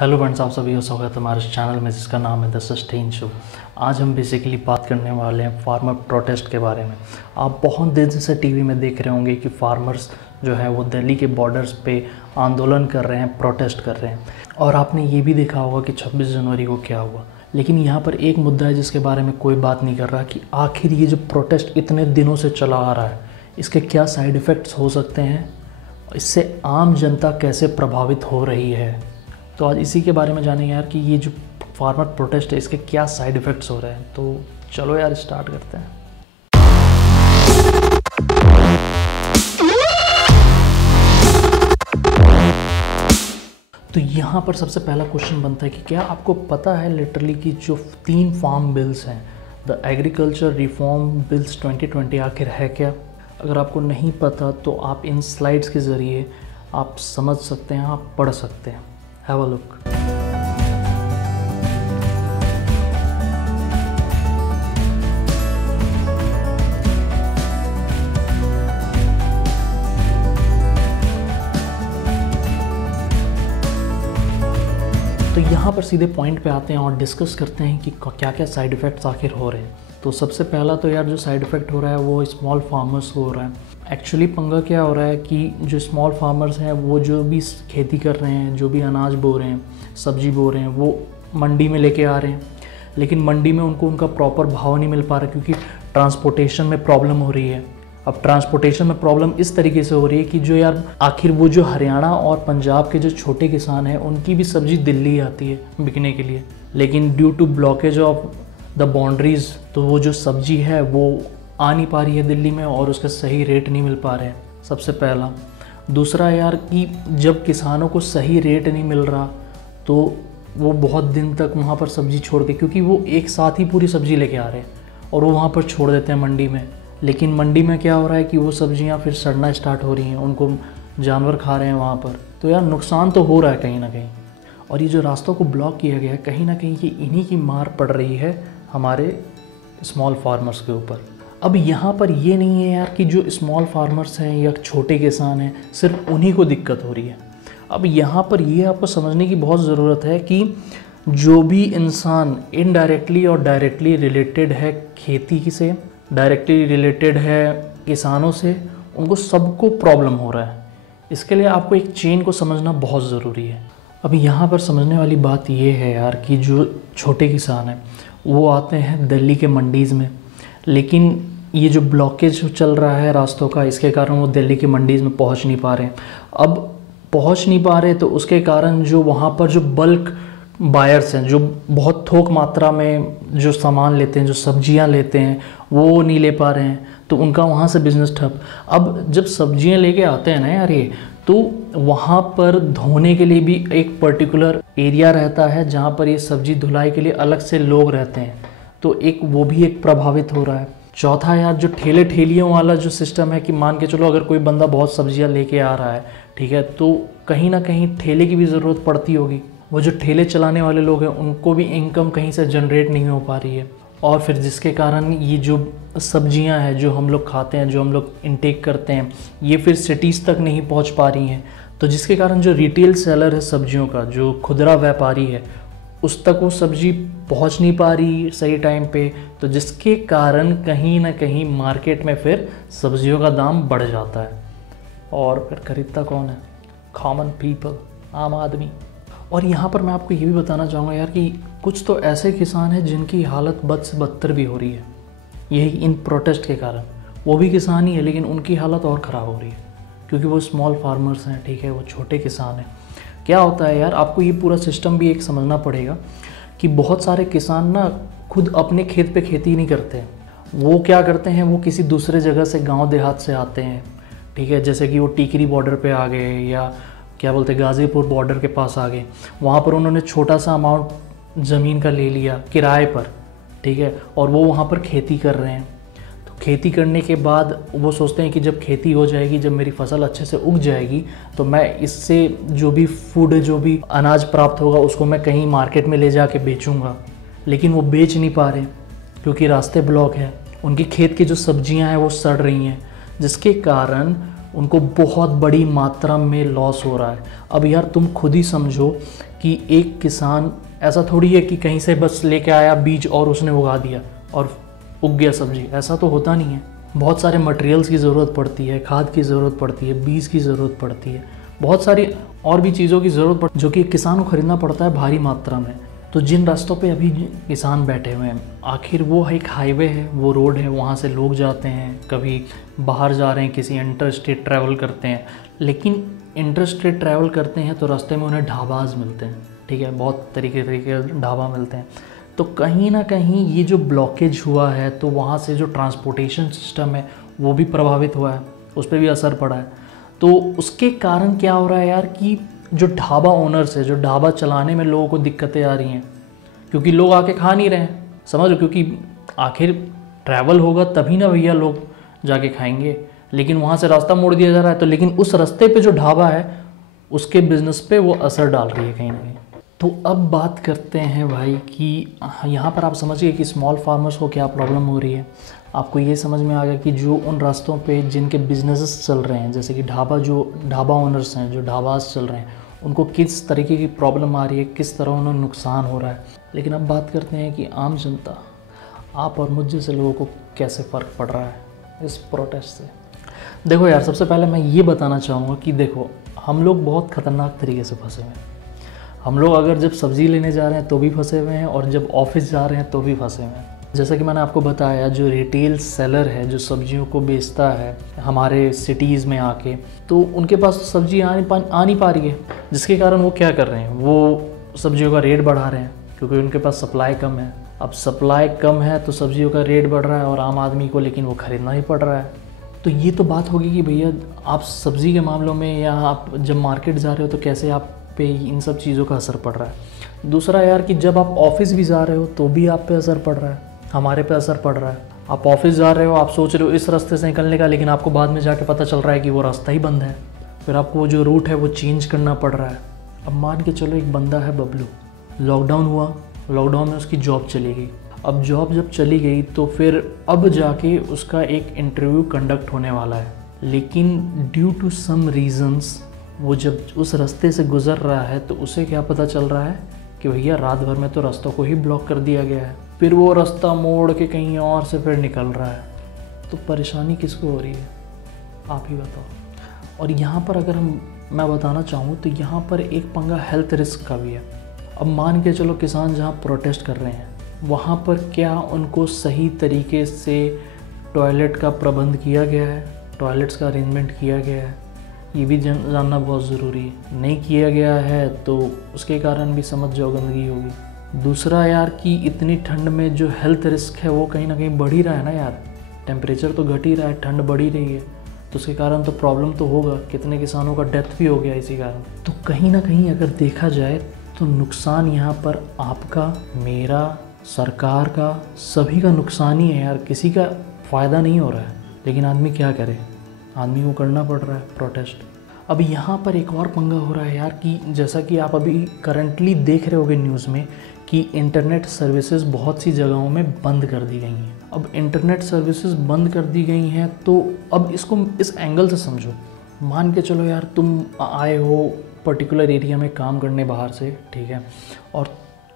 Hello friends, आप सभी का स्वागत है हमारे चैनल में जिसका नाम है द सस्टेन शो। आज हम बेसिकली बात करने वाले हैं फार्मर प्रोटेस्ट के बारे में। आप बहुत दिन से टीवी में देख रहे होंगे कि फार्मर्स जो है वो दिल्ली के बॉर्डर्स पे आंदोलन कर रहे हैं, प्रोटेस्ट कर रहे हैं। और आपने ये भी देखा होगा कि 26 जनवरी को क्या हुआ। लेकिन यहाँ पर एक मुद्दा है जिसके बारे में कोई बात नहीं कर रहा कि आखिर ये जो प्रोटेस्ट इतने दिनों से चला आ रहा है, इसके क्या साइड इफ़ेक्ट्स हो सकते हैं, इससे आम जनता कैसे प्रभावित हो रही है। तो आज इसी के बारे में जानेंगे यार कि ये जो फार्मर प्रोटेस्ट है इसके क्या साइड इफ़ेक्ट्स हो रहे हैं। तो चलो यार स्टार्ट करते हैं। तो यहाँ पर सबसे पहला क्वेश्चन बनता है कि क्या आपको पता है लिटरली कि जो 3 फार्म बिल्स हैं, द एग्रीकल्चर रिफॉर्म बिल्स 2020 आखिर है क्या। अगर आपको नहीं पता तो आप इन स्लाइड्स के ज़रिए आप समझ सकते हैं, आप पढ़ सकते हैं। Have a look. तो यहाँ पर सीधे पॉइंट पे आते हैं और डिस्कस करते हैं कि क्या क्या साइड इफ़ेक्ट्स आखिर हो रहे हैं। तो सबसे पहला तो यार जो साइड इफ़ेक्ट हो रहा है वो स्मॉल फार्मर्स को हो रहा है। एक्चुअली पंगा क्या हो रहा है कि जो स्मॉल फार्मर्स हैं वो जो भी खेती कर रहे हैं, जो भी अनाज बो रहे हैं, सब्जी बो रहे हैं, वो मंडी में लेके आ रहे हैं। लेकिन मंडी में उनको उनका प्रॉपर भाव नहीं मिल पा रहा क्योंकि ट्रांसपोर्टेशन में प्रॉब्लम हो रही है। अब ट्रांसपोर्टेशन में प्रॉब्लम इस तरीके से हो रही है कि जो यार आखिर वो जो हरियाणा और पंजाब के जो छोटे किसान हैं उनकी भी सब्जी दिल्ली आती है बिकने के लिए, लेकिन due to blockage of the boundaries तो वो जो सब्जी है वो आ नहीं पा रही है दिल्ली में और उसके सही रेट नहीं मिल पा रहे हैं। सबसे पहला। दूसरा यार कि जब किसानों को सही रेट नहीं मिल रहा तो वो बहुत दिन तक वहाँ पर सब्ज़ी छोड़ के, क्योंकि वो एक साथ ही पूरी सब्ज़ी लेके आ रहे हैं और वो वहाँ पर छोड़ देते हैं मंडी में। लेकिन मंडी में क्या हो रहा है कि वो सब्जियां फिर सड़ना स्टार्ट हो रही हैं, उनको जानवर खा रहे हैं वहाँ पर। तो यार नुकसान तो हो रहा है कहीं ना कहीं। और ये जो रास्तों को ब्लॉक किया गया है कहीं ना कहीं ये इन्हीं की मार पड़ रही है हमारे स्मॉल फार्मर्स के ऊपर। अब यहाँ पर ये नहीं है यार कि जो स्मॉल फार्मर्स हैं या छोटे किसान हैं सिर्फ उन्हीं को दिक्कत हो रही है। अब यहाँ पर ये आपको समझने की बहुत ज़रूरत है कि जो भी इंसान इनडायरेक्टली और डायरेक्टली रिलेटेड है खेती से, डायरेक्टली रिलेटेड है किसानों से, उनको सबको प्रॉब्लम हो रहा है। इसके लिए आपको एक चेन को समझना बहुत ज़रूरी है। अभी यहाँ पर समझने वाली बात ये है यार कि जो छोटे किसान हैं वो आते हैं दिल्ली के मंडीज़ में, लेकिन ये जो ब्लॉकेज चल रहा है रास्तों का इसके कारण वो दिल्ली की मंडीज़ में पहुँच नहीं पा रहे हैं। अब पहुँच नहीं पा रहे तो उसके कारण जो वहाँ पर जो बल्क बायर्स हैं, जो बहुत थोक मात्रा में जो सामान लेते हैं, जो सब्जियां लेते हैं, वो नहीं ले पा रहे हैं तो उनका वहाँ से बिज़नेस ठप। अब जब सब्जियां लेके आते हैं ना यार ये, तो वहाँ पर धोने के लिए भी एक पर्टिकुलर एरिया रहता है जहाँ पर ये सब्जी धुलाई के लिए अलग से लोग रहते हैं, तो एक वो भी एक प्रभावित हो रहा है। चौथा यार जो ठेले ठेलियों वाला जो सिस्टम है कि मान के चलो अगर कोई बंदा बहुत सब्जियाँ लेके आ रहा है, ठीक है, तो कहीं ना कहीं ठेले की भी ज़रूरत पड़ती होगी। वो जो ठेले चलाने वाले लोग हैं उनको भी इनकम कहीं से जनरेट नहीं हो पा रही है, और फिर जिसके कारण ये जो सब्जियां हैं जो हम लोग खाते हैं, जो हम लोग इनटेक करते हैं, ये फिर सिटीज़ तक नहीं पहुंच पा रही हैं। तो जिसके कारण जो रिटेल सेलर है सब्जियों का, जो खुदरा व्यापारी है, उस तक वो सब्जी पहुंच नहीं पा रही सही टाइम पे, तो जिसके कारण कहीं ना कहीं मार्केट में फिर सब्जियों का दाम बढ़ जाता है। और फिर खरीदता कौन है? कॉमन पीपल, आम आदमी। और यहाँ पर मैं आपको ये भी बताना चाहूँगा यार कि कुछ तो ऐसे किसान हैं जिनकी हालत बद से बदतर भी हो रही है यही इन प्रोटेस्ट के कारण। वो भी किसान ही है लेकिन उनकी हालत और ख़राब हो रही है क्योंकि वो स्मॉल फार्मर्स हैं, ठीक है, वो छोटे किसान हैं। क्या होता है यार, आपको ये पूरा सिस्टम भी एक समझना पड़ेगा कि बहुत सारे किसान ना खुद अपने खेत पे खेती नहीं करते। वो क्या करते हैं, वो किसी दूसरे जगह से, गाँव देहात से आते हैं, ठीक है, जैसे कि वो टीकरी बॉर्डर पे आ गए या क्या बोलते हैं गाज़ीपुर बॉर्डर के पास आ गए। वहाँ पर उन्होंने छोटा सा अमाउंट ज़मीन का ले लिया किराए पर, ठीक है, और वो वहाँ पर खेती कर रहे हैं। तो खेती करने के बाद वो सोचते हैं कि जब खेती हो जाएगी, जब मेरी फसल अच्छे से उग जाएगी तो मैं इससे जो भी फूड, जो भी अनाज प्राप्त होगा उसको मैं कहीं मार्केट में ले जाके बेचूँगा। लेकिन वो बेच नहीं पा रहे क्योंकि रास्ते ब्लॉक है। उनकी खेत की जो सब्जियां हैं वो सड़ रही हैं, जिसके कारण उनको बहुत बड़ी मात्रा में लॉस हो रहा है। अब यार तुम खुद ही समझो कि एक किसान ऐसा थोड़ी है कि कहीं से बस लेके आया बीज और उसने उगा दिया और उग गया सब्जी, ऐसा तो होता नहीं है। बहुत सारे मटेरियल्स की ज़रूरत पड़ती है, खाद की ज़रूरत पड़ती है, बीज की ज़रूरत पड़ती है, बहुत सारी और भी चीज़ों की ज़रूरत पड़ती है जो कि एक किसान को ख़रीदना पड़ता है भारी मात्रा में। तो जिन रास्तों पे अभी किसान बैठे हुए हैं, आखिर वो एक हाईवे है, वो रोड है, वहाँ से लोग जाते हैं, कभी बाहर जा रहे हैं, किसी इंटर स्टेट ट्रैवल करते हैं। लेकिन इंटर स्टेट ट्रैवल करते हैं तो रास्ते में उन्हें ढाबाज मिलते हैं, ठीक है, बहुत तरीके के ढाबा मिलते हैं। तो कहीं ना कहीं ये जो ब्लॉकेज हुआ है तो वहाँ से जो ट्रांसपोर्टेशन सिस्टम है वो भी प्रभावित हुआ है, उस पर भी असर पड़ा है। तो उसके कारण क्या हो रहा है यार कि जो ढाबा ओनर्स है, जो ढाबा चलाने में लोगों को दिक्कतें आ रही हैं, क्योंकि लोग आके खा नहीं रहे हैं, समझ लो, क्योंकि आखिर ट्रैवल होगा तभी ना भैया लोग जाके खाएंगे। लेकिन वहाँ से रास्ता मोड़ दिया जा रहा है, तो लेकिन उस रास्ते पे जो ढाबा है उसके बिज़नेस पे वो असर डाल रही है कहीं ना कहीं। तो अब बात करते हैं भाई कि यहाँ पर आप समझिए कि स्मॉल फार्मर्स को क्या प्रॉब्लम हो रही है। आपको ये समझ में आ गया कि जो उन रास्तों पे जिनके बिजनेसेस चल रहे हैं, जैसे कि ढाबा ओनर्स हैं, जो ढाबास चल रहे हैं, उनको किस तरीके की प्रॉब्लम आ रही है, किस तरह उन्हें नुकसान हो रहा है। लेकिन अब बात करते हैं कि आम जनता, आप और मुझ जैसे लोगों को कैसे फ़र्क पड़ रहा है इस प्रोटेस्ट से। देखो यार, सबसे पहले मैं ये बताना चाहूँगा कि देखो, हम लोग बहुत ख़तरनाक तरीके से फंसे हुए हैं। हम लोग अगर जब सब्ज़ी लेने जा रहे हैं तो भी फंसे हुए हैं, और जब ऑफिस जा रहे हैं तो भी फंसे हुए हैं। जैसा कि मैंने आपको बताया, जो रिटेल सेलर है, जो सब्जियों को बेचता है हमारे सिटीज़ में आके, तो उनके पास सब्जी आ नहीं पा रही है, जिसके कारण वो क्या कर रहे हैं, वो सब्जियों का रेट बढ़ा रहे हैं, क्योंकि उनके पास सप्लाई कम है। अब सप्लाई कम है तो सब्जियों का रेट बढ़ रहा है, और आम आदमी को लेकिन वो ख़रीदना ही पड़ रहा है। तो ये तो बात होगी कि भैया आप सब्ज़ी के मामलों में, या आप जब मार्केट जा रहे हो तो कैसे आप पे इन सब चीज़ों का असर पड़ रहा है। दूसरा यार कि जब आप ऑफिस भी जा रहे हो तो भी आप पे असर पड़ रहा है, हमारे पे असर पड़ रहा है। आप ऑफिस जा रहे हो, आप सोच रहे हो इस रास्ते से निकलने का, लेकिन आपको बाद में जाके पता चल रहा है कि वो रास्ता ही बंद है, फिर आपको वो जो रूट है वो चेंज करना पड़ रहा है। अब मान के चलो एक बंदा है बबलू, लॉकडाउन हुआ, लॉकडाउन में उसकी जॉब चली गई। अब जॉब जब चली गई तो फिर अब जाके उसका एक इंटरव्यू कंडक्ट होने वाला है, लेकिन ड्यू टू सम रीज़न्स वो जब उस रास्ते से गुज़र रहा है तो उसे क्या पता चल रहा है कि भैया रात भर में तो रास्तों को ही ब्लॉक कर दिया गया है। फिर वो रास्ता मोड़ के कहीं और से फिर निकल रहा है। तो परेशानी किसको हो रही है, आप ही बताओ। और यहाँ पर अगर मैं बताना चाहूँ तो यहाँ पर एक पंगा हेल्थ रिस्क का भी है। अब मान के चलो किसान जहाँ प्रोटेस्ट कर रहे हैं वहाँ पर क्या उनको सही तरीके से टॉयलेट का प्रबंध किया गया है, टॉयलेट्स का अरेंजमेंट किया गया है, ये भी जानना बहुत ज़रूरी है। नहीं किया गया है तो उसके कारण भी समझ जाओ गंदगी होगी। दूसरा यार कि इतनी ठंड में जो हेल्थ रिस्क है वो कहीं ना कहीं बढ़ ही रहा है ना यार, टेम्परेचर तो घट ही रहा है, ठंड बढ़ ही रही है, तो उसके कारण तो प्रॉब्लम तो होगा। कितने किसानों का डेथ भी हो गया इसी कारण। तो कहीं ना कहीं अगर देखा जाए तो नुकसान यहाँ पर आपका, मेरा, सरकार का, सभी का नुकसान ही है यार, किसी का फ़ायदा नहीं हो रहा है। लेकिन आदमी क्या करे, आदमी को करना पड़ रहा है प्रोटेस्ट। अब यहाँ पर एक और पंगा हो रहा है यार कि जैसा कि आप अभी करंटली देख रहे होगे न्यूज़ में कि इंटरनेट सर्विसेज बहुत सी जगहों में बंद कर दी गई हैं। अब इंटरनेट सर्विसेज बंद कर दी गई हैं तो अब इसको इस एंगल से समझो। मान के चलो यार तुम आए हो पर्टिकुलर एरिया में काम करने बाहर से, ठीक है, और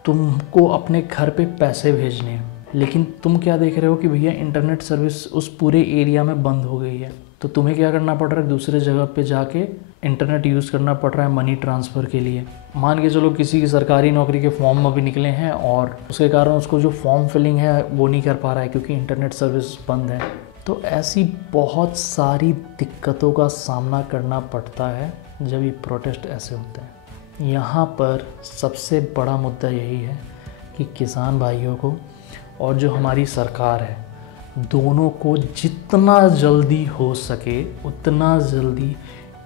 तुमको अपने घर पे पैसे भेजने हैं, लेकिन तुम क्या देख रहे हो कि भैया इंटरनेट सर्विस उस पूरे एरिया में बंद हो गई है। तो तुम्हें क्या करना पड़ रहा है, दूसरे जगह पे जाके इंटरनेट यूज़ करना पड़ रहा है मनी ट्रांसफ़र के लिए। मान के चलो किसी की सरकारी नौकरी के फॉर्म अभी निकले हैं और उसके कारण उसको जो फॉर्म फिलिंग है वो नहीं कर पा रहा है क्योंकि इंटरनेट सर्विस बंद है। तो ऐसी बहुत सारी दिक्कतों का सामना करना पड़ता है जब ये प्रोटेस्ट ऐसे होते हैं। यहाँ पर सबसे बड़ा मुद्दा यही है कि किसान भाइयों को और जो हमारी सरकार है, दोनों को जितना जल्दी हो सके उतना जल्दी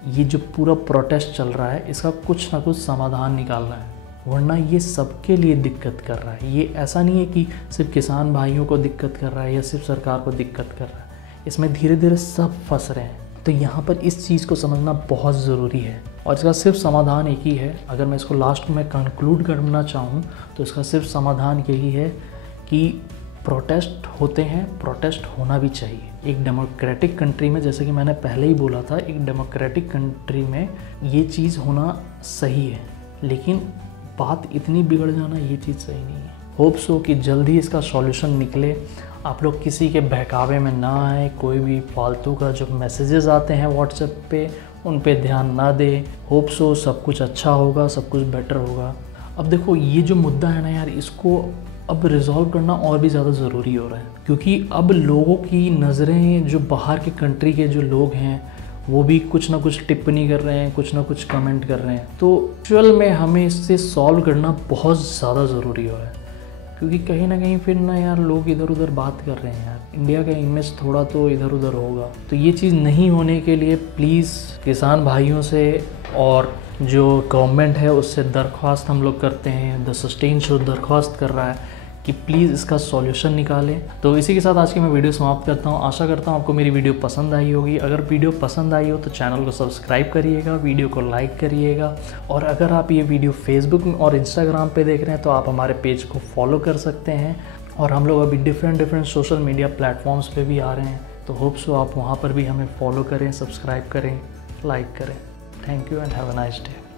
ये जो पूरा प्रोटेस्ट चल रहा है इसका कुछ ना कुछ समाधान निकालना है, वरना ये सबके लिए दिक्कत कर रहा है। ये ऐसा नहीं है कि सिर्फ किसान भाइयों को दिक्कत कर रहा है या सिर्फ सरकार को दिक्कत कर रहा है, इसमें धीरे धीरे सब फंस रहे हैं। तो यहाँ पर इस चीज़ को समझना बहुत ज़रूरी है और इसका सिर्फ समाधान एक ही है। अगर मैं इसको लास्ट में कंक्लूड करना चाहूँ तो इसका सिर्फ समाधान यही है कि प्रोटेस्ट होते हैं, प्रोटेस्ट होना भी चाहिए। एक डेमोक्रेटिक कंट्री में, जैसे कि मैंने पहले ही बोला था, एक डेमोक्रेटिक कंट्री में ये चीज़ होना सही है, लेकिन बात इतनी बिगड़ जाना ये चीज़ सही नहीं है। होप सो कि जल्दी इसका सॉल्यूशन निकले, आप लोग किसी के बहकावे में ना आए, कोई भी फालतू का जो मैसेजेस आते हैं व्हाट्सएप पे उन पे ध्यान ना दे। होप सो सब कुछ अच्छा होगा, सब कुछ बेटर होगा। अब देखो ये जो मुद्दा है ना यार, इसको अब रिज़ॉल्व करना और भी ज़्यादा ज़रूरी हो रहा है, क्योंकि अब लोगों की नज़रें, जो बाहर के कंट्री के जो लोग हैं वो भी कुछ ना कुछ टिप्पणी कर रहे हैं, कुछ ना कुछ कमेंट कर रहे हैं। तो एक्चुअल में हमें इससे सॉल्व करना बहुत ज़्यादा ज़रूरी हो रहा है, क्योंकि कहीं ना कहीं फिर ना यार लोग इधर उधर बात कर रहे हैं यार, इंडिया का इमेज थोड़ा तो इधर उधर होगा। तो ये चीज़ नहीं होने के लिए प्लीज़ किसान भाइयों से और जो गवर्नमेंट है उससे दरख्वास्त हम लोग करते हैं, द सस्टेन शो दरख्वास्त कर रहा है कि प्लीज़ इसका सॉल्यूशन निकालें। तो इसी के साथ आज की मैं वीडियो समाप्त करता हूँ। आशा करता हूँ आपको मेरी वीडियो पसंद आई होगी। अगर वीडियो पसंद आई हो तो चैनल को सब्सक्राइब करिएगा, वीडियो को लाइक करिएगा, और अगर आप ये वीडियो फेसबुक और इंस्टाग्राम पे देख रहे हैं तो आप हमारे पेज को फॉलो कर सकते हैं। और हम लोग अभी डिफरेंट सोशल मीडिया प्लेटफॉर्म्स पे भी आ रहे हैं, तो होप सो आप वहाँ पर भी हमें फॉलो करें, सब्सक्राइब करें, लाइक करें। Thank you and have a nice day.